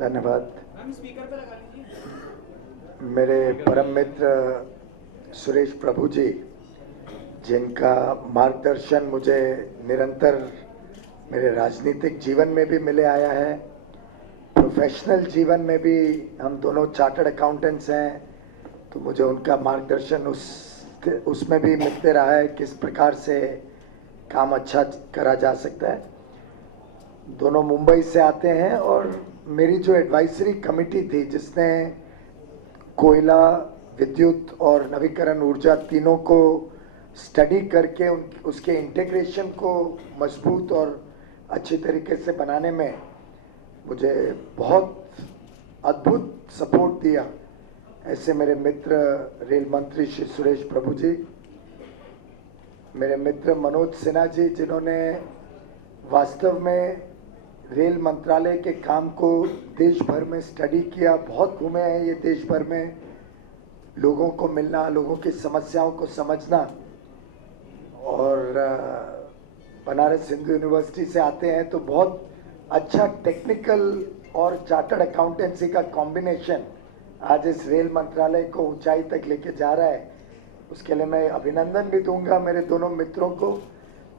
धन्यवाद। मेरे परम मित्र सुरेश प्रभु जी, जिनका मार्गदर्शन मुझे निरंतर मेरे राजनीतिक जीवन में भी मिले आया है, प्रोफेशनल जीवन में भी हम दोनों चार्टर्ड अकाउंटेंट्स हैं, तो मुझे उनका मार्गदर्शन उसमें भी मिलते रहा है किस प्रकार से काम अच्छा करा जा सकता है। दोनों मुंबई से आते हैं और मेरी जो एडवाइजरी कमेटी थी जिसने कोयला, विद्युत और नवीकरण ऊर्जा तीनों को स्टडी करके उसके इंटीग्रेशन को मजबूत और अच्छी तरीके से बनाने में मुझे बहुत अद्भुत सपोर्ट दिया, ऐसे मेरे मित्र रेल मंत्री श्री सुरेश प्रभु जी, मेरे मित्र मनोज सिन्हा जी, जिन्होंने वास्तव में रेल मंत्रालय के काम को देश भर में स्टडी किया, बहुत घूमे हैं ये देश भर में, लोगों को मिलना, लोगों की समस्याओं को समझना, और बनारस हिंदू यूनिवर्सिटी से आते हैं तो बहुत अच्छा टेक्निकल और चार्टर्ड अकाउंटेंसी का कॉम्बिनेशन आज इस रेल मंत्रालय को ऊंचाई तक लेके जा रहा है। उसके लिए मैं अभिनंदन भी दूंगा मेरे दोनों मित्रों को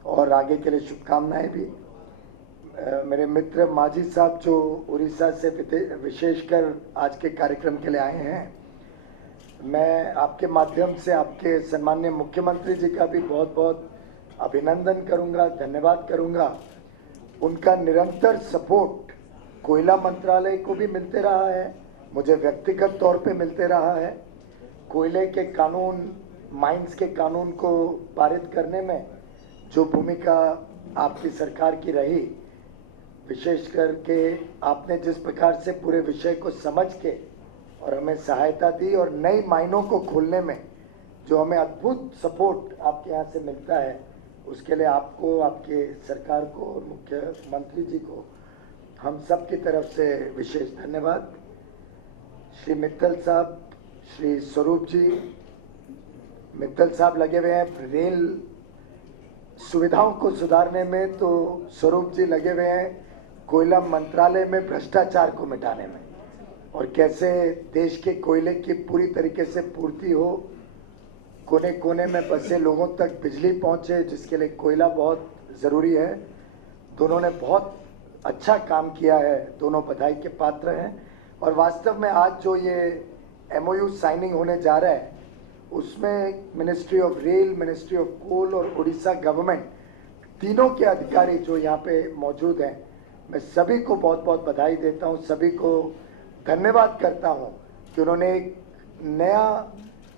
और आगे के लिए शुभकामनाएं भी। मेरे मित्र माजी साहब जो उड़ीसा से विशेषकर आज के कार्यक्रम के लिए आए हैं, मैं आपके माध्यम से आपके सम्माननीय मुख्यमंत्री जी का भी बहुत बहुत अभिनंदन करूंगा, धन्यवाद करूंगा। उनका निरंतर सपोर्ट कोयला मंत्रालय को भी मिलते रहा है, मुझे व्यक्तिगत तौर पे मिलते रहा है। कोयले के कानून, माइंस के कानून को पारित करने में जो भूमिका आपकी सरकार की रही, विशेष करके आपने जिस प्रकार से पूरे विषय को समझ के और हमें सहायता दी और नई माइनों को खोलने में जो हमें अद्भुत सपोर्ट आपके यहाँ से मिलता है, उसके लिए आपको, आपके सरकार को और मुख्यमंत्री जी को हम सब की तरफ से विशेष धन्यवाद। श्री मित्तल साहब, श्री स्वरूप जी, मित्तल साहब लगे हुए हैं रेल सुविधाओं को सुधारने में, तो स्वरूप जी लगे हुए हैं कोयला मंत्रालय में भ्रष्टाचार को मिटाने में, और कैसे देश के कोयले की पूरी तरीके से पूर्ति हो, कोने कोने में बसे लोगों तक बिजली पहुंचे, जिसके लिए कोयला बहुत ज़रूरी है। दोनों ने बहुत अच्छा काम किया है, दोनों बधाई के पात्र हैं। और वास्तव में आज जो ये MOU साइनिंग होने जा रहा है, उसमें ministry of rail, ministry of coal और उड़ीसा गवर्नमेंट, तीनों के अधिकारी जो यहाँ पे मौजूद हैं, मैं सभी को बहुत बहुत बधाई देता हूँ, सभी को धन्यवाद करता हूँ कि उन्होंने एक नया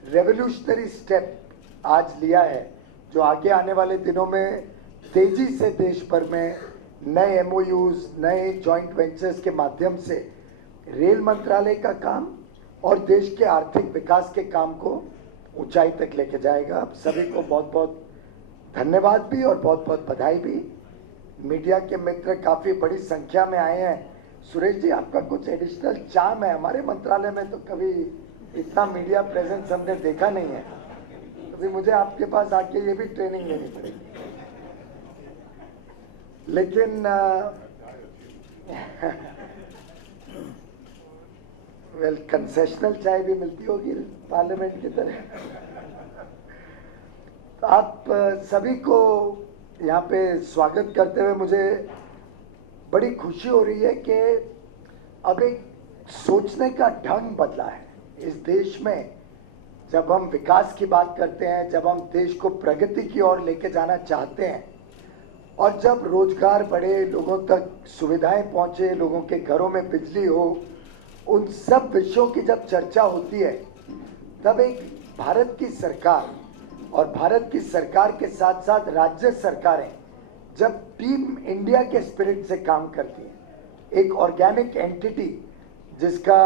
रेवोल्यूशनरी स्टेप आज लिया है, जो आगे आने वाले दिनों में तेजी से देश भर में नए MOUs, नए जॉइंट वेंचर्स के माध्यम से रेल मंत्रालय का काम और देश के आर्थिक विकास के काम को ऊंचाई तक लेके जाएगा। आप सभी को बहुत बहुत धन्यवाद भी और बहुत बहुत बधाई भी। मीडिया के मित्र काफ़ी बड़ी संख्या में आए हैं। सुरेश जी, आपका कुछ एडिशनल चार्म है, हमारे मंत्रालय में तो कभी इतना मीडिया प्रेजेंस हमने देखा नहीं है, अभी मुझे आपके पास आके ये भी ट्रेनिंग लेनी पड़ेगी। लेकिन वेल, कंसेशनल चाय भी मिलती होगी पार्लियामेंट की तरह। तो आप सभी को यहाँ पे स्वागत करते हुए मुझे बड़ी खुशी हो रही है कि अब एक सोचने का ढंग बदला है इस देश में। जब हम विकास की बात करते हैं, जब हम देश को प्रगति की ओर लेके जाना चाहते हैं, और जब रोजगार बढ़े, लोगों तक सुविधाएं पहुंचे, लोगों के घरों में बिजली हो, उन सब विषयों की जब चर्चा होती है, तब एक भारत की सरकार और भारत की सरकार के साथ साथ राज्य सरकारें जब टीम इंडिया के स्पिरिट से काम करती हैं, एक ऑर्गेनिक एंटिटी जिसका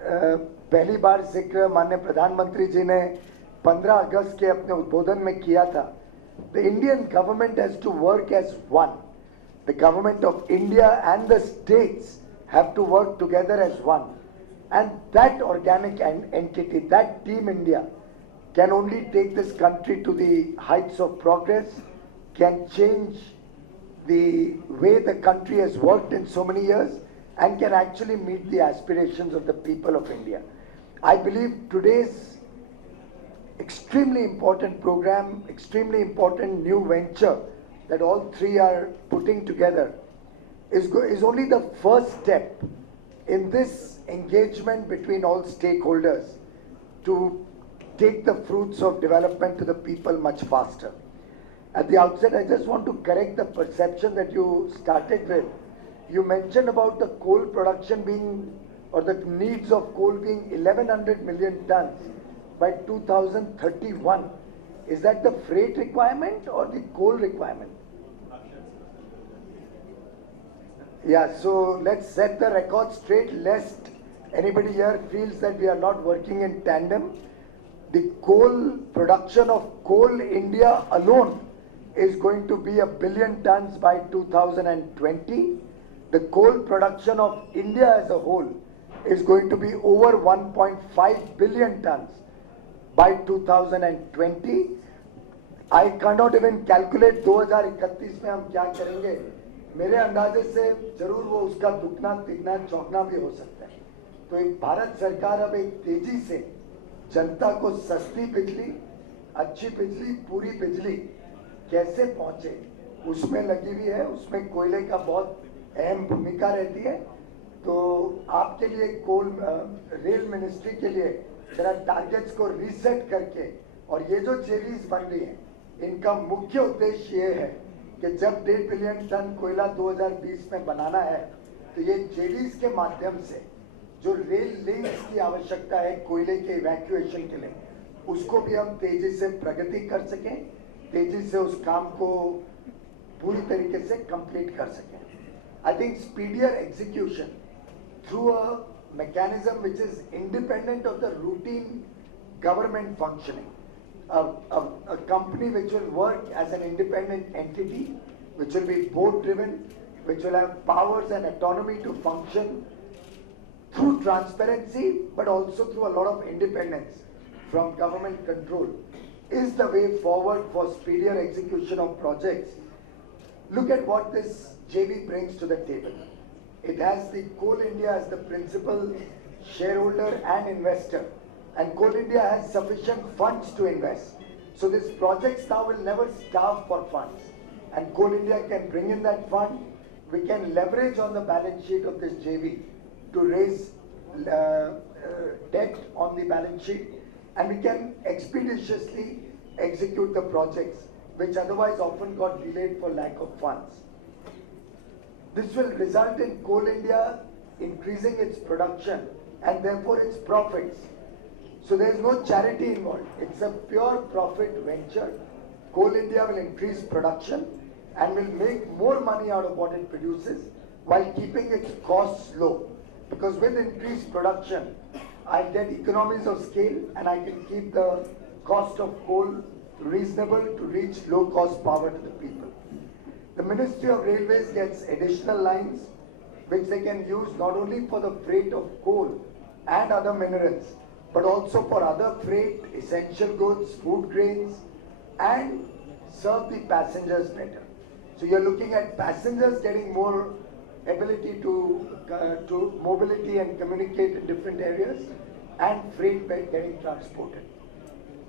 पहली बार जिक्र माननीय प्रधानमंत्री जी ने 15 अगस्त के अपने उद्बोधन में किया था, the Indian government has to work as one, the government of India and the states have to work together as one, and that organic entity, that team India, can only take this country to the heights of progress, can change the way the country has worked in so many years, and can actually meet the aspirations of the people of India. I believe today's extremely important program, extremely important new venture that all three are putting together is only the first step in this engagement between all stakeholders to take the fruits of development to the people much faster. At the outset, I just want to correct the perception that you started with. You mentioned about the coal production being, or the needs of coal being 1100 million tons by 2031. Is that the freight requirement or the coal requirement? Yeah, so let's set the record straight lest anybody here feels that we are not working in tandem. The coal production of Coal India alone is going to be 1 billion tons by 2020. The coal production of India as a whole is going to be over 1.5 billion tons by 2020. I cannot even calculate 2031 में हम क्या करेंगे. मेरे अंदाजे से जरूर वो उसका दुगना तिगना चौगना भी हो सकता है. तो एक भारत सरकार अब एक तेजी से जनता को सस्ती बिजली, अच्छी बिजली, पूरी बिजली कैसे पहुंचे उसमें लगी हुई है. उसमें कोयले का बहुत अहम भूमिका रहती है. तो आपके लिए कोल रेल मिनिस्ट्री के लिए जरा टारगेट्स को रीसेट करके, और ये जो जेवीज बन रही हैं इनका मुख्य उद्देश्य ये है कि जब 1.5 बिलियन टन कोयला 2020 में बनाना है तो ये जेवीज के माध्यम से जो रेल लिंक्स की आवश्यकता है कोयले के इवैक्यूएशन के लिए, उसको भी हम तेजी से प्रगति कर सकें, तेजी से उस काम को पूरी तरीके से कंप्लीट कर सकें. I think speedier execution through a mechanism which is independent of the routine government functioning. A company which will work as an independent entity, which will be board driven, which will have powers and autonomy to function through transparency, but also through a lot of independence from government control, is the way forward for speedier execution of projects. Look at what this JV brings to the table. It has the Coal India as the principal shareholder and investor, and Coal India has sufficient funds to invest. So these projects now will never starve for funds, and Coal India can bring in that fund. We can leverage on the balance sheet of this JV to raise debt on the balance sheet, and we can expeditiously execute the projects which otherwise often got delayed for lack of funds. This will result in Coal India increasing its production and therefore its profits. So there is no charity involved. It's a pure profit venture. Coal India will increase production and will make more money out of what it produces while keeping its costs low. Because with increased production, I get economies of scale and I can keep the cost of coal reasonable to reach low cost power to the people. The Ministry of Railways gets additional lines which they can use not only for the freight of coal and other minerals, but also for other freight, essential goods, food grains, and serve the passengers better. So you're looking at passengers getting more ability to mobility and communicate in different areas, and freight getting transported.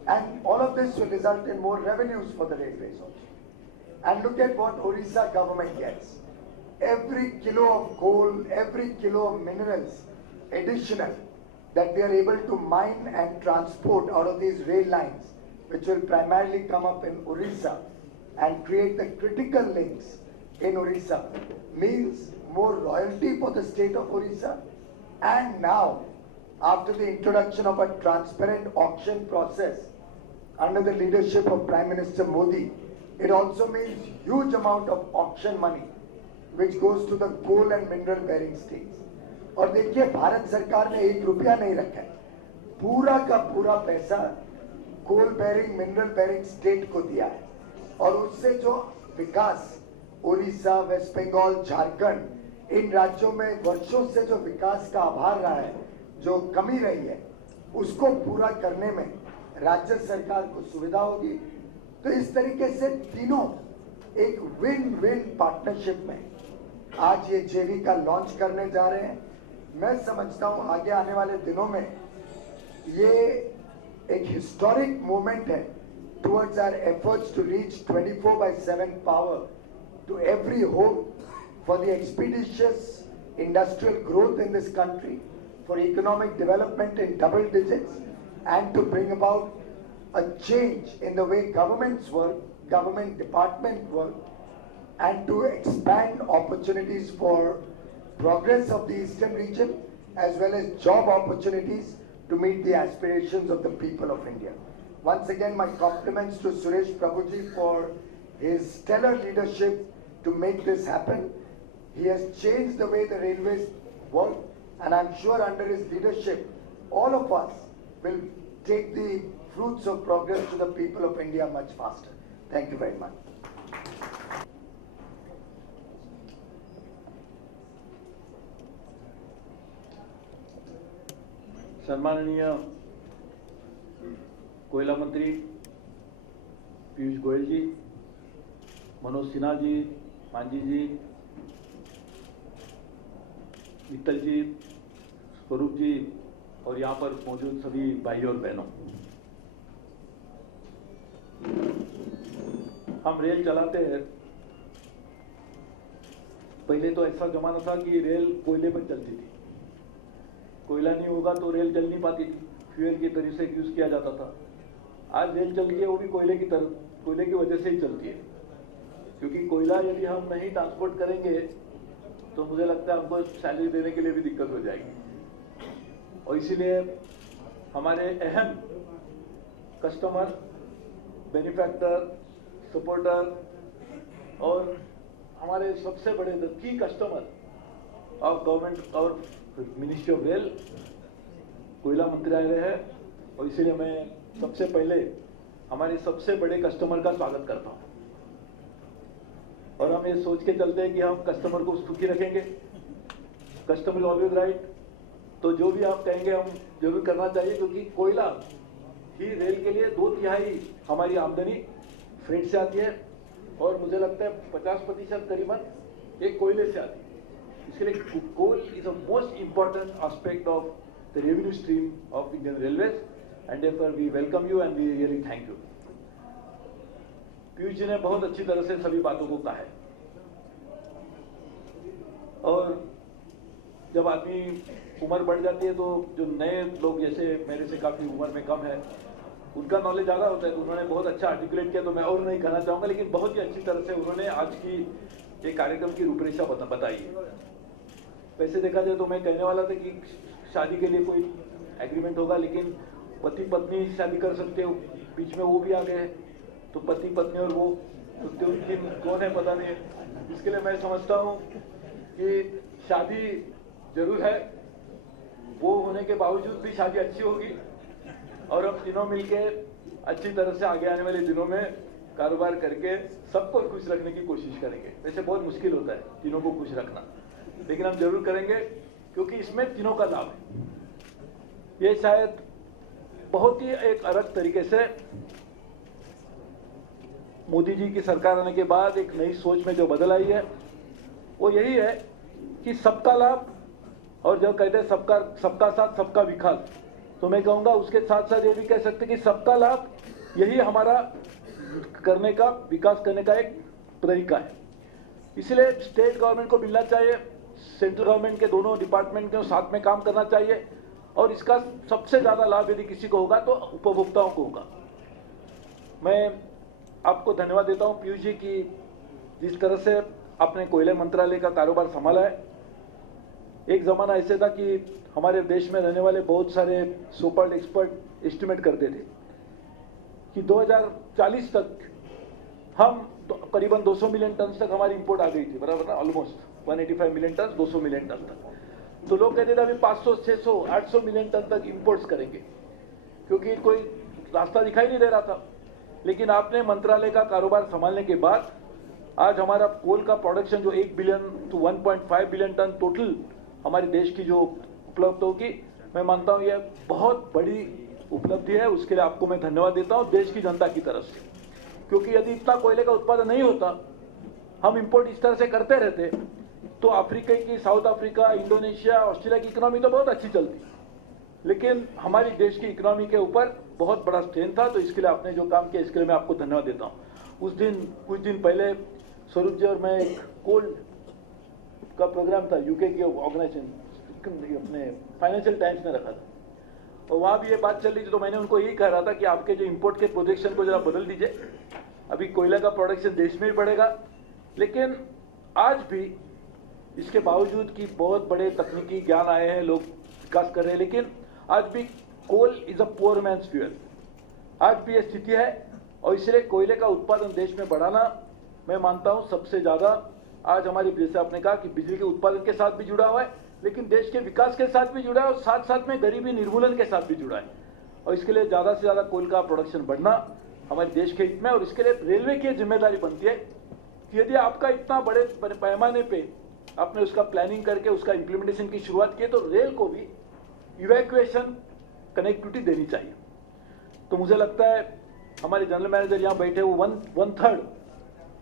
And all of this will result in more revenues for the railways also. And look at what Orissa government gets. Every kilo of coal, every kilo of minerals additional that we are able to mine and transport out of these rail lines, which will primarily come up in Orissa and create the critical links in Orissa, means more royalty for the state of Orissa. And now, after the introduction of a transparent auction process under the leadership of Prime Minister Modi, it also means huge amount of auction money which goes to the coal and mineral bearing states. और देखिए भारत सरकार ने 1 रुपया नहीं रखा है, पूरा का पूरा पैसा coal bearing mineral bearing state को दिया है. और उससे जो विकास ओडिशा, वेस्ट बंगाल, झारखंड, इन राज्यों में वर्षों से जो विकास का आभार रहा है, जो कमी रही है, उसको पूरा करने में राज्य सरकार को सुविधा होगी. तो इस तरीके से तीनों एक विन विन पार्टनरशिप में आज ये जेवी का लॉन्च करने जा रहे हैं। मैं समझता हूं आगे आने वाले दिनों में ये एक हिस्टोरिक मोमेंट है towards our efforts to reach 24/7 power to every home for the expeditious industrial growth in this country, for economic development in double digits, and to bring about a change in the way governments work, government departments work, and to expand opportunities for progress of the eastern region as well as job opportunities to meet the aspirations of the people of India. Once again, my compliments to Suresh Prabhuji for his stellar leadership to make this happen. He has changed the way the railways work, and I'm sure under his leadership, all of us will take the fruits of progress to the people of India much faster. Thank you very much. सम्माननीय कोयला मंत्री पीयूष गोयल जी, मनोज सिन्हा जी, मांझी जी, मित्तल जी, स्वरूप जी और यहाँ पर मौजूद सभी भाई और बहनों, हम रेल चलाते हैं। पहले तो ऐसा जमाना था कि रेल कोयले पर चलती थी, कोयला नहीं होगा तो रेल चल नहीं पाती थी, फ्यूल की तरह से यूज किया जाता था। आज रेल चलती है वो भी कोयले की वजह से ही चलती है, क्योंकि कोयला यदि हम नहीं ट्रांसपोर्ट करेंगे तो मुझे लगता है हमको सैलरी देने के लिए भी दिक्कत हो जाएगी। और इसीलिए हमारे अहम कस्टमर, बेनिफैक्टर, सपोर्टर और हमारे सबसे बड़े की कस्टमर ऑफ गवर्नमेंट और मिनिस्ट्री ऑफ रेल कोयला मंत्रालय है। और इसीलिए मैं सबसे पहले हमारे सबसे बड़े कस्टमर का स्वागत करता हूं। और हम ये सोच के चलते हैं कि हम कस्टमर को सुखी रखेंगे, कस्टमर ऑलवेज राइट। तो जो भी आप कहेंगे हम जरूर करना चाहिए, क्योंकि कोयला ही रेल के लिए 2/3 हमारी आमदनी फ्रेट से आती है और मुझे लगता है 50% करीबन एक कोयले से आती है। इसलिए coal is the most important aspect of the revenue stream of Indian Railways, and therefore we welcome you and we really thank you. Piyush ji ने बहुत अच्छी तरह से सभी बातों को कहा है। और जब आदमी उम्र बढ़ जाती है तो जो नए लोग जैसे मेरे से काफी उम्र में कम है, उनका नॉलेज ज्यादा होता है, तो उन्होंने बहुत अच्छा आर्टिकुलेट किया, तो मैं और नहीं कहना चाहूंगा, लेकिन बहुत ही अच्छी तरह से उन्होंने आज की एक कार्यक्रम की रूपरेखा बताई। वैसे देखा जाए तो मैं कहने वाला था कि शादी के लिए कोई एग्रीमेंट होगा, लेकिन पति पत्नी शादी कर सकते हो, बीच में वो भी आ गए, तो पति पत्नी और वो तो कौन है पता नहीं है। इसके लिए मैं समझता हूँ कि शादी जरूर है, वो होने के बावजूद भी शादी अच्छी होगी और हम तीनों मिलके अच्छी तरह से आगे आने वाले दिनों में कारोबार करके सबको खुश रखने की कोशिश करेंगे। वैसे बहुत मुश्किल होता है तीनों को खुश रखना, लेकिन हम जरूर करेंगे, क्योंकि इसमें तीनों का लाभ है। ये शायद बहुत ही एक अलग तरीके से मोदी जी की सरकार आने के बाद एक नई सोच में जो बदल आई है, वो यही है कि सबका लाभ, और जब कहते हैं सबका साथ सबका विकास, तो मैं कहूंगा उसके साथ साथ ये भी कह सकते कि सबका लाभ यही हमारा करने का, विकास करने का एक तरीका है। इसलिए स्टेट गवर्नमेंट को मिलना चाहिए, सेंट्रल गवर्नमेंट के दोनों डिपार्टमेंट के साथ में काम करना चाहिए, और इसका सबसे ज्यादा लाभ यदि किसी को होगा तो उपभोक्ताओं को होगा। मैं आपको धन्यवाद देता हूं पीयूष जी की जिस तरह से आपने कोयले मंत्रालय का कारोबार संभाला है। एक जमाना ऐसे था कि हमारे देश में रहने वाले बहुत सारे सोकॉल्ड एक्सपर्ट एस्टिमेट करते थे कि 2040 तक हम करीबन 200 मिलियन टन तक हमारी इंपोर्ट आ गई थी, बराबर ना, almost 185 million ton, 200 million ton तक। तो लोग कहते थे अभी 500, 600, 800 मिलियन टन तक इंपोर्ट्स करेंगे, क्योंकि कोई रास्ता दिखाई नहीं दे रहा था। लेकिन आपने मंत्रालय का कारोबार संभालने के बाद आज हमारा कोल का प्रोडक्शन जो 1 billion to 1.5 billion ton total हमारे देश की जो उपलब्ध होगी, मैं मानता हूं यह बहुत बड़ी उपलब्धि है। उसके लिए आपको मैं धन्यवाद देता हूं देश की जनता की तरफ से, क्योंकि यदि इतना कोयले का उत्पादन नहीं होता, हम इंपोर्ट इस तरह से करते रहते, तो अफ्रीका की, साउथ अफ्रीका, इंडोनेशिया, ऑस्ट्रेलिया की इकोनॉमी तो बहुत अच्छी चलती, लेकिन हमारी देश की इकोनॉमी के ऊपर बहुत बड़ा स्ट्रेन था। तो इसके लिए आपने जो काम किया इसके लिए मैं आपको धन्यवाद देता हूँ। कुछ दिन पहले स्वरूप जी और मैं एक कोल्ड का प्रोग्राम था यूके की ऑर्गेनाइजेशन, अपने फाइनेंशियल टाइम्स ने रखा था, और वहाँ भी ये बात चल रही थी। तो मैंने उनको यही कह रहा था कि आपके जो इंपोर्ट के प्रोजेक्शन को जरा बदल दीजिए। अभी कोयला का प्रोडक्शन देश में भी बढ़ेगा, लेकिन आज भी इसके बावजूद कि बहुत बड़े तकनीकी ज्ञान आए हैं, लोग विकास कर रहे हैं, लेकिन आज भी coal is a poor man's fuel. आज भी ये स्थिति है, और इसलिए कोयले का उत्पादन देश में बढ़ाना, मैं मानता हूं सबसे ज्यादा आज हमारी, जैसे आपने कहा कि बिजली के उत्पादन के साथ भी जुड़ा हुआ है, लेकिन देश के विकास के साथ भी जुड़ा है, और साथ साथ में गरीबी निर्मूलन के साथ भी जुड़ा है। और इसके लिए ज्यादा से ज्यादा कोल का प्रोडक्शन बढ़ना हमारे देश के हित में, और इसके लिए रेलवे की जिम्मेदारी बनती है कि यदि आपका इतना बड़े पैमाने पे आपने उसका प्लानिंग करके उसका इंप्लीमेंटेशन की शुरुआत की है, तो रेल को भी इवैक्यूएशन कनेक्टिविटी देनी चाहिए। तो मुझे लगता है हमारे जनरल मैनेजर यहाँ बैठे, वो वन थर्ड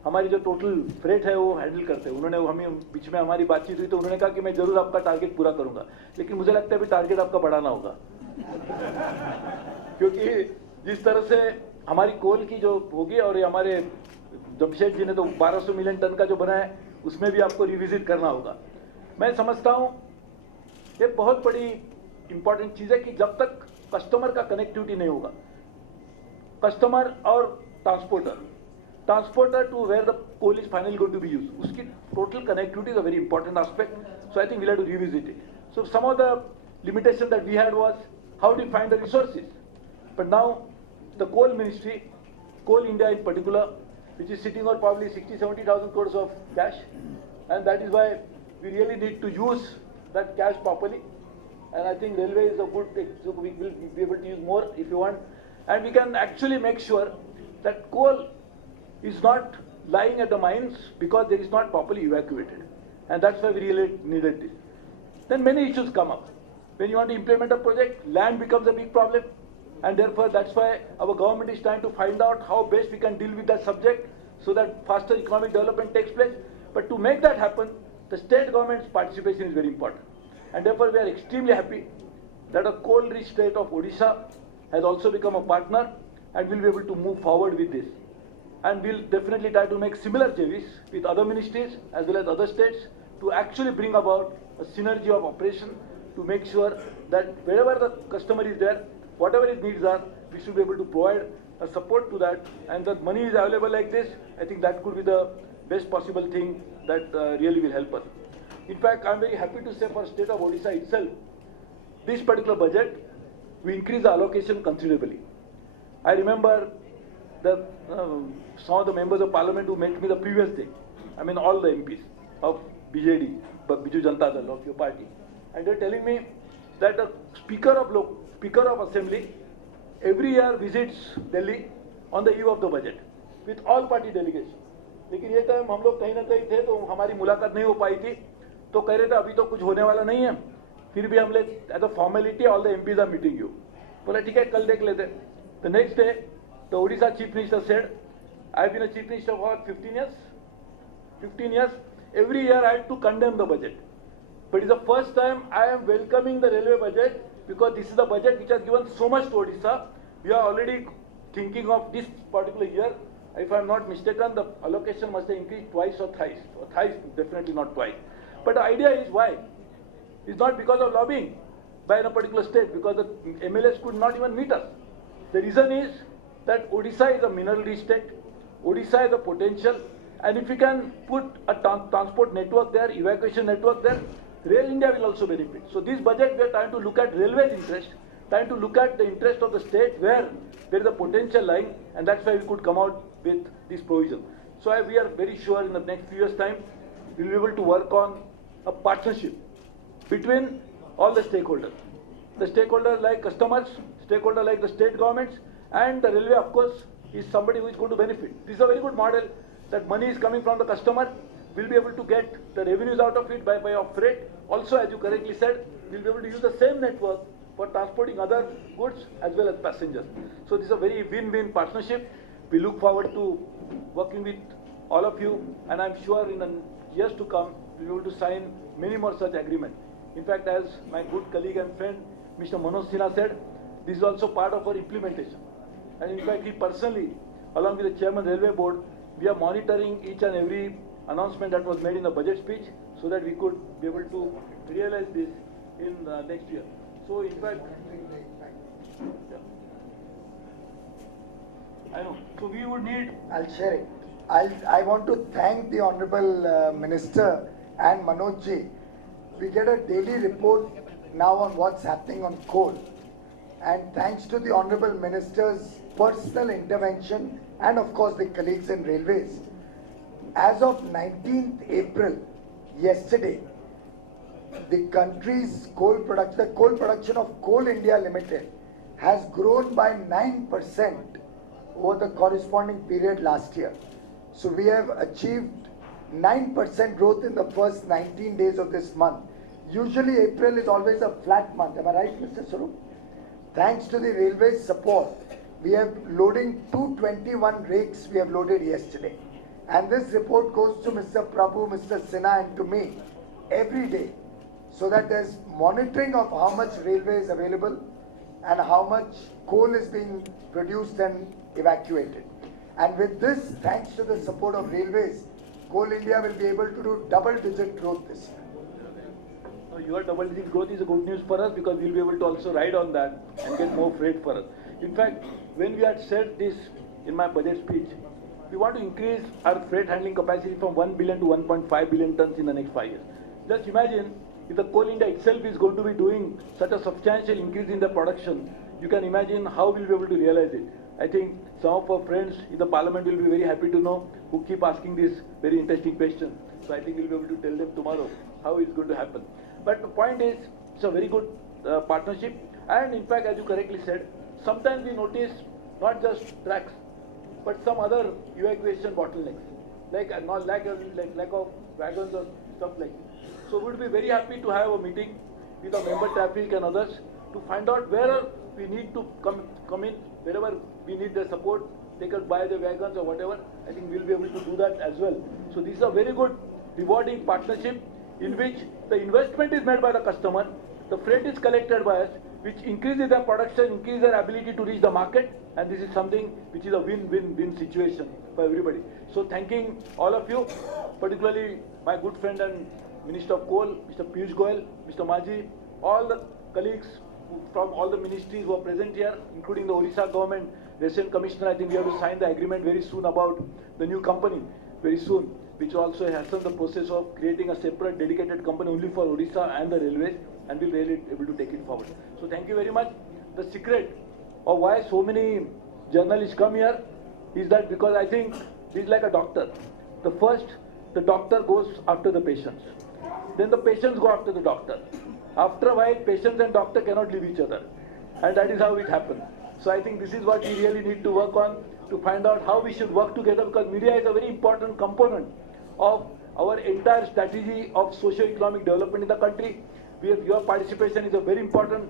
हमारी जो टोटल फ्रेट है वो हैंडल करते हैं। उन्होंने हमें बीच में हमारी बातचीत हुई तो उन्होंने कहा कि मैं जरूर आपका टारगेट पूरा करूंगा, लेकिन मुझे लगता है अभी टारगेट आपका बढ़ाना होगा क्योंकि जिस तरह से हमारी कोल की जो होगी, और ये हमारे जमशेद जी ने तो 1200 मिलियन टन का जो बना है उसमें भी आपको रिविजिट करना होगा। मैं समझता हूं ये बहुत बड़ी इंपॉर्टेंट चीज है कि जब तक कस्टमर का कनेक्टिविटी नहीं होगा, कस्टमर और transporter to where the coal is finally going to be used, उसकी total connectivity is a very important aspect. So I think we have to revisit it. So some of the limitation that we had was how to find the resources, but now the coal ministry, Coal India in particular, which is sitting on probably 60,000-70,000 crores of cash, and that is why we really need to use that cash properly. And I think railway is a good, so we will be able to use more if you want, and we can actually make sure that coal is not lying at the mines because there is not properly evacuated, and that's why we really needed this. Then many issues come up. When you want to implement a project, land becomes a big problem. And therefore, that's why our government is trying to find out how best we can deal with that subject so that faster economic development takes place. But to make that happen, the state government's participation is very important. And therefore, we are extremely happy that a coal-rich state of Odisha has also become a partner and will be able to move forward with this. And we'll definitely try to make similar JVs with other ministries as well as other states to actually bring about a synergy of operation to make sure that wherever the customer is there, whatever his needs are, we should be able to provide a support to that, and that money is available like this. I think that could be the best possible thing that really will help us. In fact, I'm very happy to say for state of Odisha itself, this particular budget, we increase the allocation considerably. I remember some of the members of parliament who met me the previous day, I mean all the MPs of BJD, Biju Janata Dal of your party, and they're telling me that the Speaker of Assembly every year visits Delhi on the eve of the budget with all party delegation. लेकिन ये time हम लोग कहीं ना कहीं थे तो हमारी मुलाकात नहीं हो पाई थी, तो कह रहे थे अभी तो कुछ होने वाला नहीं है, फिर भी हम लोग as a formality all the MPs are meeting you. बोला ठीक है कल देख लेते। The next day the Odisha chief minister said, I have been a chief minister for 15 years. Every year I have to condemn the budget, but it's the first time I am welcoming the railway budget, because this is the budget which has given so much to Odisha. We are already thinking of this particular year. If I am not mistaken, the allocation must have increased twice or thrice, definitely not twice. But the idea is why? It's not because of lobbying by a particular state, because the MLAs could not even meet us. The reason is that Odisha is a mineral-rich state. Odisha has a potential, and if we can put a transport network there, evacuation network there, Rail India will also benefit. So this budget we are trying to look at railway's interest, trying to look at the interest of the state where there is a potential lying, and that's why we could come out with this provision. So we are very sure in the next few years' time we will be able to work on a partnership between all the stakeholders. The stakeholders like customers, stakeholders like the state governments, and the railway of course is somebody who is going to benefit. This is a very good model, that money is coming from the customer, we'll be able to get the revenues out of it by way of freight. Also, as you correctly said, we'll be able to use the same network for transporting other goods as well as passengers. So this is a very win-win partnership. We look forward to working with all of you, and I'm sure in the years to come we'll be able to sign many more such agreements. In fact, as my good colleague and friend, Mr. Manoj Sinha said, this is also part of our implementation. And in fact, he personally, along with the Chairman Railway Board, we are monitoring each and every announcement that was made in the budget speech so that we could be able to realize this in next year. So in fact, yeah. I know. So we would need. I'll share it. I want to thank the Honorable Minister and Manoj ji. We get a daily report now on what's happening on coal. And thanks to the Honorable Minister's personal intervention and of course the colleagues in railways, as of 19th April, yesterday, the country's coal production, the coal production of Coal India Limited has grown by 9% over the corresponding period last year. So we have achieved 9% growth in the first 19 days of this month. Usually April is always a flat month. Am I right, Mr. Swarup? Thanks to the railway support, we have loading 221 rakes we have loaded yesterday. And this report goes to Mr. Prabhu, Mr. Sinha and to me every day, so that there's monitoring of how much railway is available and how much coal is being produced and evacuated. And with this, thanks to the support of railways, Coal India will be able to do double-digit growth this year. So your double-digit growth is a good news for us because we'll be able to also ride on that and get more freight for us. In fact, when we had said this in my budget speech, we want to increase our freight handling capacity from 1 billion to 1.5 billion tons in the next 5 years. Just imagine if the Coal India itself is going to be doing such a substantial increase in the production, you can imagine how we'll be able to realize it. I think some of our friends in the parliament will be very happy to know who keep asking this very interesting question. So I think we'll be able to tell them tomorrow how it's going to happen. But the point is, it's a very good partnership. And in fact, as you correctly said, sometimes we notice not just tracks, but some other evacuation bottlenecks, like lack of wagons or stuff like that. So we would be very happy to have a meeting with the member traffic and others to find out where we need to come in, wherever we need their support, take us by the wagons or whatever. I think we'll be able to do that as well. So this is a very good, rewarding partnership in which the investment is made by the customer, the freight is collected by us, which increases their production, increases their ability to reach the market, and this is something which is a win-win-win situation for everybody. So thanking all of you, particularly my good friend and Minister of Coal, Mr. Piyush Goyal, Mr. Maji, all the colleagues from all the ministries who are present here, including the Odisha government, Resident Commissioner. I think we have to sign the agreement very soon about the new company, very soon, which also hastens the process of creating a separate dedicated company only for Odisha and the railways, and we'll be really able to take it forward. So thank you very much. The secret of why so many journalists come here is that because I think this is like a doctor. The doctor goes after the patients. Then the patients go after the doctor. After a while, patients and doctor cannot leave each other. And that is how it happens. So I think this is what we really need to work on, to find out how we should work together, because media is a very important component of our entire strategy of socio-economic development in the country. Your participation is a very important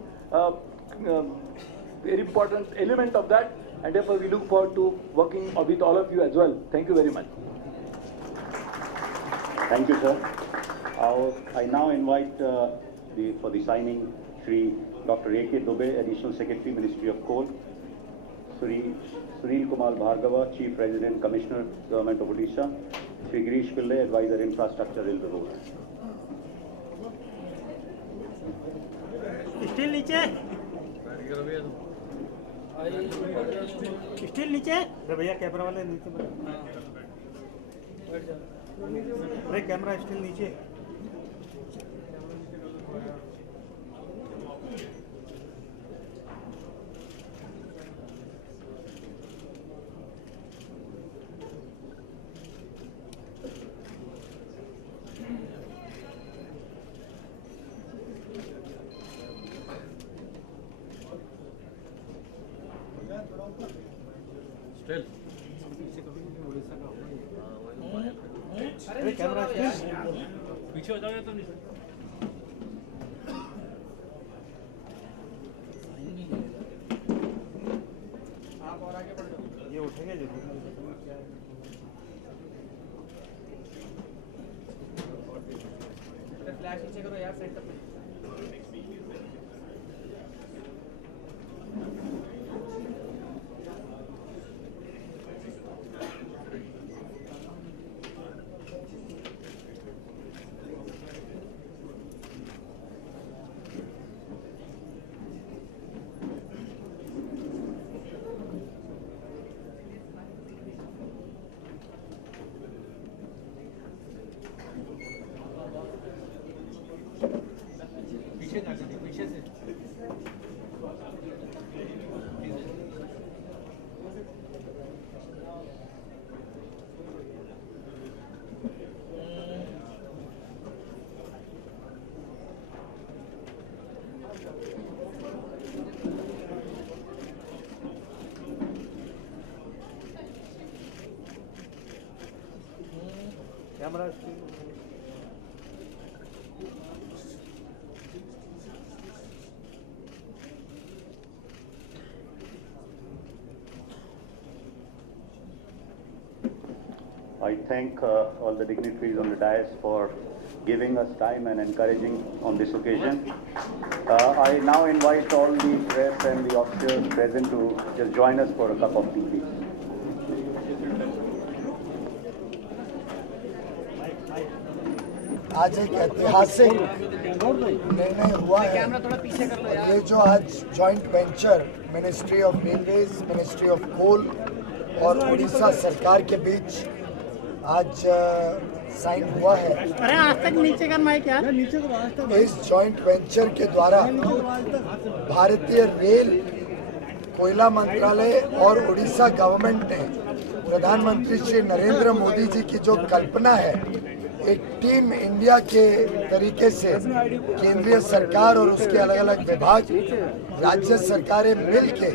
element of that, and therefore we look forward to working with all of you as well. Thank you very much. Thank you, sir. I now invite for the signing Shri Dr. A.K. Dubey, Additional Secretary, Ministry of Coal, Shri Sunil Kumar Bhargava, Chief Resident Commissioner, Government of Odisha, Shri Girish Pillai, Advisor Infrastructure, Railway Board. Steel नीचे steel नीचे अरे भैया camera वाले नीचे अरे camera steel नीचे अरे camera पीछे हो जाओगे तो नहीं आप और आगे बढ़ जाओ ये उठेंगे जरूर पीछे कर दीजिए, पीछे से। Camera I thank all the dignitaries on the dais for giving us time and encouraging on this occasion. I now invite all the press and the officers present to just join us for a cup of tea, please. आज एक ऐतिहासिक निर्णय हुआ है। ये जो आज joint venture ministry of railways, ministry of coal और उड़ीसा सरकार के बीच आज साइन हुआ है। अरे आज तक नीचे का माइक यार, इस जॉइंट वेंचर के द्वारा भारतीय रेल, कोयला मंत्रालय और उड़ीसा गवर्नमेंट ने प्रधानमंत्री श्री नरेंद्र मोदी जी की जो कल्पना है, एक टीम इंडिया के तरीके से केंद्रीय सरकार और उसके अलग अलग विभाग, राज्य सरकारें मिलके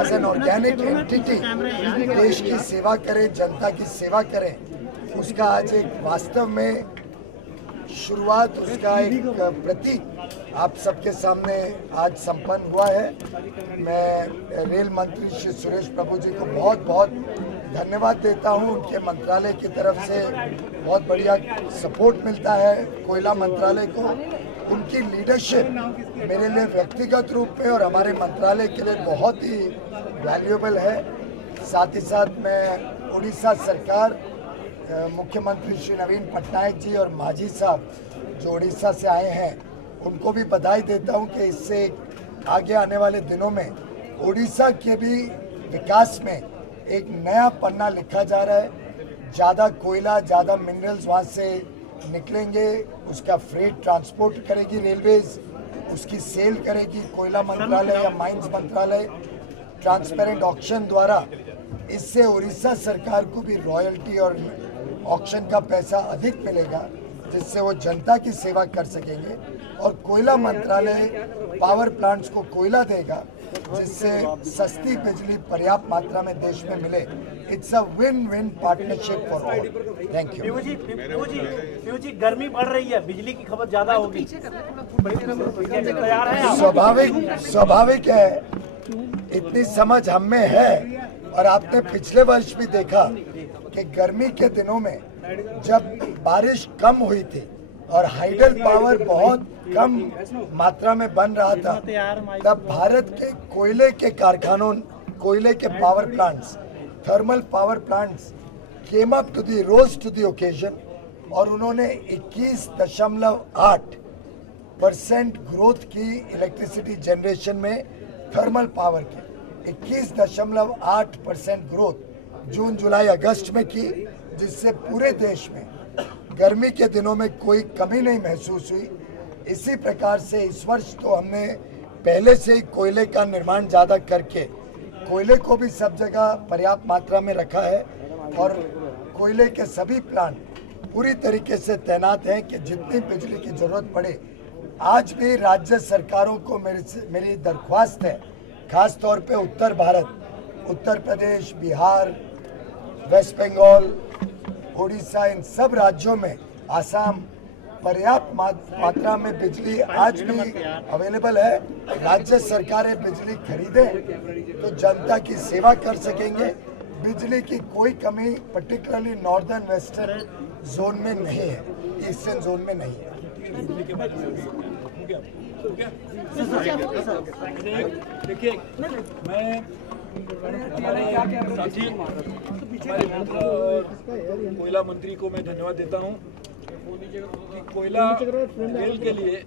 एज एन ऑर्गेनिक एंटिटी देश की सेवा करें, जनता की सेवा करें, उसका आज एक वास्तव में शुरुआत, उसका एक प्रतीक आप सबके सामने आज संपन्न हुआ है। मैं रेल मंत्री श्री सुरेश प्रभु जी को बहुत बहुत धन्यवाद देता हूं। उनके मंत्रालय की तरफ से बहुत बढ़िया सपोर्ट मिलता है कोयला मंत्रालय को। उनकी लीडरशिप मेरे लिए व्यक्तिगत रूप में और हमारे मंत्रालय के लिए बहुत ही वैल्यूएबल है। साथ ही साथ मैं उड़ीसा सरकार, मुख्यमंत्री श्री नवीन पटनायक जी और मांझी साहब जो उड़ीसा से आए हैं, उनको भी बधाई देता हूं कि इससे आगे आने वाले दिनों में उड़ीसा के भी विकास में एक नया पन्ना लिखा जा रहा है। ज़्यादा कोयला, ज़्यादा मिनरल्स वहाँ से निकलेंगे, उसका फ्रेट ट्रांसपोर्ट करेगी रेलवेज, उसकी सेल करेगी कोयला मंत्रालय या माइंस मंत्रालय ट्रांसपेरेंट ऑक्शन द्वारा। इससे उड़ीसा सरकार को भी रॉयल्टी और ऑक्शन का पैसा अधिक मिलेगा, जिससे वो जनता की सेवा कर सकेंगे। और कोयला मंत्रालय पावर प्लांट्स को कोयला देगा, जिससे सस्ती बिजली पर्याप्त मात्रा में देश में मिले। It's a win win partnership for all. Thank you. पीयू जी गर्मी बढ़ रही है, बिजली की खपत ज्यादा होगी, तैयार है आप? स्वाभाविक है, इतनी समझ हम में है। और आपने पिछले वर्ष भी देखा कि गर्मी के दिनों में जब बारिश कम हुई थी और हाइडल पावर बहुत कम मात्रा में बन रहा था, तब भारत के कोयले के कारखानों, कोयले के power plants, thermal power plants came up to the rose to the occasion और उन्होंने 21.8% ग्रोथ की इलेक्ट्रिसिटी जनरेशन में थर्मल पावर की। 21.8% ग्रोथ जून, जुलाई, अगस्त में की, जिससे पूरे देश में गर्मी के दिनों में कोई कमी नहीं महसूस हुई। इसी प्रकार से इस वर्ष तो हमने पहले से ही कोयले का निर्माण ज़्यादा करके कोयले को भी सब जगह पर्याप्त मात्रा में रखा है और कोयले के सभी प्लांट पूरी तरीके से तैनात हैं कि जितनी बिजली की जरूरत पड़े। आज भी राज्य सरकारों को मेरी दरख्वास्त है, खास तौर पे उत्तर भारत, उत्तर प्रदेश, बिहार, वेस्ट बंगाल, उड़ीसा, इन सब राज्यों में, आसाम, पर्याप्त मात्रा में बिजली आज भी अवेलेबल है। राज्य सरकारें बिजली खरीदें तो जनता की सेवा कर सकेंगे। बिजली की कोई कमी पर्टिकुलरली नॉर्दर्न वेस्टर्न जोन में नहीं है, ईस्टर्न जोन में नहीं है। बिजली के बारे में भी हो गया। देखिए, मैं हमारे साथी हमारे मित्र और कोयला मंत्री को मैं धन्यवाद देता हूँ कि कोयला रेल के लिए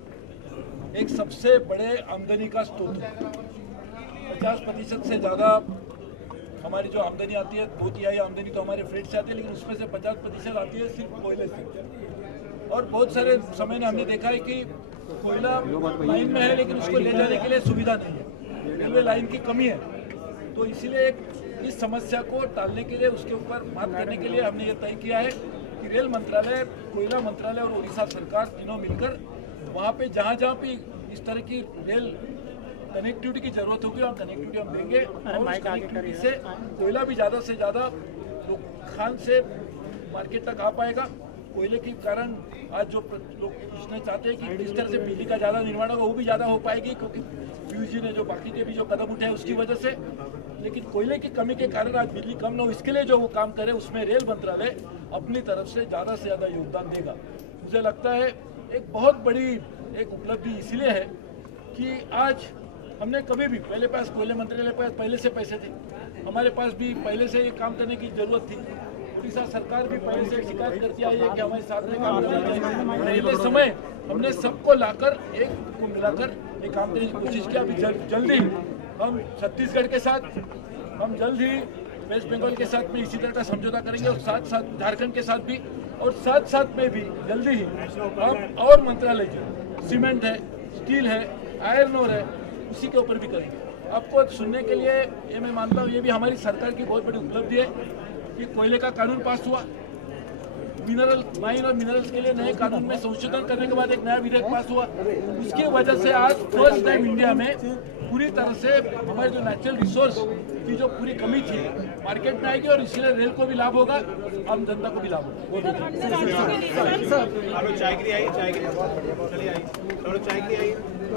एक सबसे बड़े आमदनी का स्रोत है। 50% से ज़्यादा हमारी जो आमदनी आती है, 2/3 आमदनी तो हमारे फ्रेट से आती है, लेकिन उसमें से 50% आती है सिर्फ कोयले से। और बहुत सारे समय में हमने देखा है कि कोयला लाइन में है, लेकिन उसको ले जाने के लिए सुविधा नहीं है, रेलवे लाइन की कमी है। तो इसीलिए इस समस्या को टालने के लिए, उसके ऊपर बात करने के लिए हमने ये तय किया है कि रेल मंत्रालय, कोयला मंत्रालय और उड़ीसा सरकार तीनों मिलकर वहाँ पे जहाँ भी इस तरह की रेल कनेक्टिविटी की जरूरत होगी, और कनेक्टिविटी हम देंगे। और उस कनेक्टिविटी से कोयला भी ज़्यादा से ज़्यादा खान से मार्केट तक आ पाएगा। कोयले के कारण आज जो लोग पूछना चाहते हैं कि किस तरह से बिजली का ज़्यादा निर्माण होगा, वो भी ज़्यादा हो पाएगी, क्योंकि पीयूसी ने जो बाकी के भी जो कदम उठाए उसकी वजह से। लेकिन कोयले की कमी के कारण आज बिजली कम न हो, इसके लिए जो वो काम करे, उसमें रेल मंत्रालय अपनी तरफ से ज़्यादा योगदान देगा। मुझे लगता है एक बहुत बड़ी एक उपलब्धि इसलिए है कि आज हमने कभी भी पहले पास कोयले मंत्रालय के पास पहले से पैसे थे, हमारे पास भी पहले से ये काम करने की जरूरत थी। उड़ीसा सरकार भी पहले से शिकायत करती आई है कि हमारे साथ में काम करना चाहिए। पहले समय हमने सबको लाकर एक को मिलाकर ये काम करने की कोशिश किया। अभी जल्दी हम छत्तीसगढ़ के साथ, हम जल्द ही वेस्ट बंगाल के साथ में इसी तरह का समझौता करेंगे, और साथ झारखंड के साथ भी, और साथ में भी जल्दी ही हम और मंत्रालय जो सीमेंट है, स्टील है, आयरन ओर है, उसी के ऊपर भी करेंगे। आपको सुनने के लिए ये मैं मानता हूँ, ये भी हमारी सरकार की बहुत बड़ी उपलब्धि है कि कोयले का कानून पास हुआ, मिनरल माइन और मिनरल्स के लिए नए कानून में संशोधन करने के बाद एक नया विधेयक पास हुआ। उसकी वजह से आज फर्स्ट टाइम इंडिया में पूरी तरह से हमारे जो नेचुरल रिसोर्स की जो पूरी कमी थी मार्केट में आएगी, और इसलिए रेल को भी लाभ होगा, आम जनता को भी लाभ होगा।